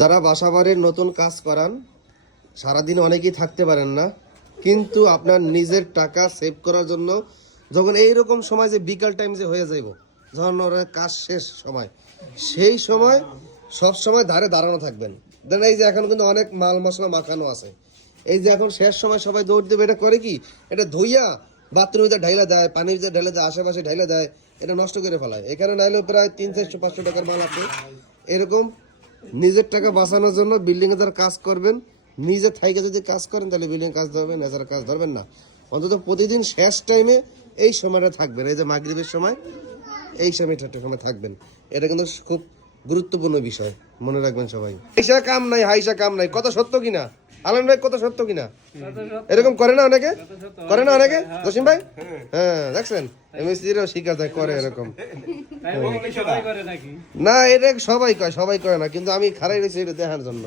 যারা বাসাবাড়ির নতুন কাজ করান, সারাদিন অনেকেই থাকতে পারেন না, কিন্তু আপনার নিজের টাকা সেভ করার জন্য যখন এইরকম সময় যে বিকাল টাইম যে হয়ে যাইব, যখন ওরা কাজ শেষ সময়, সেই সময় সব সময় ধারে দাঁড়ানো থাকবেন। দেন এই যে এখন কিন্তু অনেক মাল মশলা মাখানো আছে, এই যে এখন শেষ সময় সবাই দৌড় দেবে, এটা করে কি, এটা ধুইয়া বাথরুমে ঢাইলা দেয়, পানির যে ঢেলে দেয়, আশেপাশে ঢাইলা দেয়, এটা নষ্ট করে ফেলায়। এখানে নাইলেও প্রায় 300-400 টাকার মাল আপনি এরকম নিজের টাকা বাঁচানোর জন্য বিল্ডিংয়ে যারা কাজ করবেন, নিজে থাইকে যদি কাজ করেন তাহলে বিল্ডিং কাজ ধরবেন, এছাড়া কাজ ধরবেন না। অন্তত প্রতিদিন শেষ টাইমে এই সময়টা থাকবেন, এই যে মাগরিবের সময়, এই সময়টা সময় থাকবেন। এটা কিন্তু খুব গুরুত্বপূর্ণ বিষয়, মনে রাখবেন সবাই। হাইসা কাম নাই, হাইসা কাম নাই, কত সত্য কিনা আলম ভাই, কত সত্য কিনা? এরকম করে না অনেকে, করে না অনেকে জসিম ভাই? হ্যাঁ, দেখছেন এমএসসিরাও শিখা যায়, করে এরকম। না, এটা সবাই কয়, সবাই করে না, কিন্তু আমি খারাই রয়েছি এটা দেখার জন্য।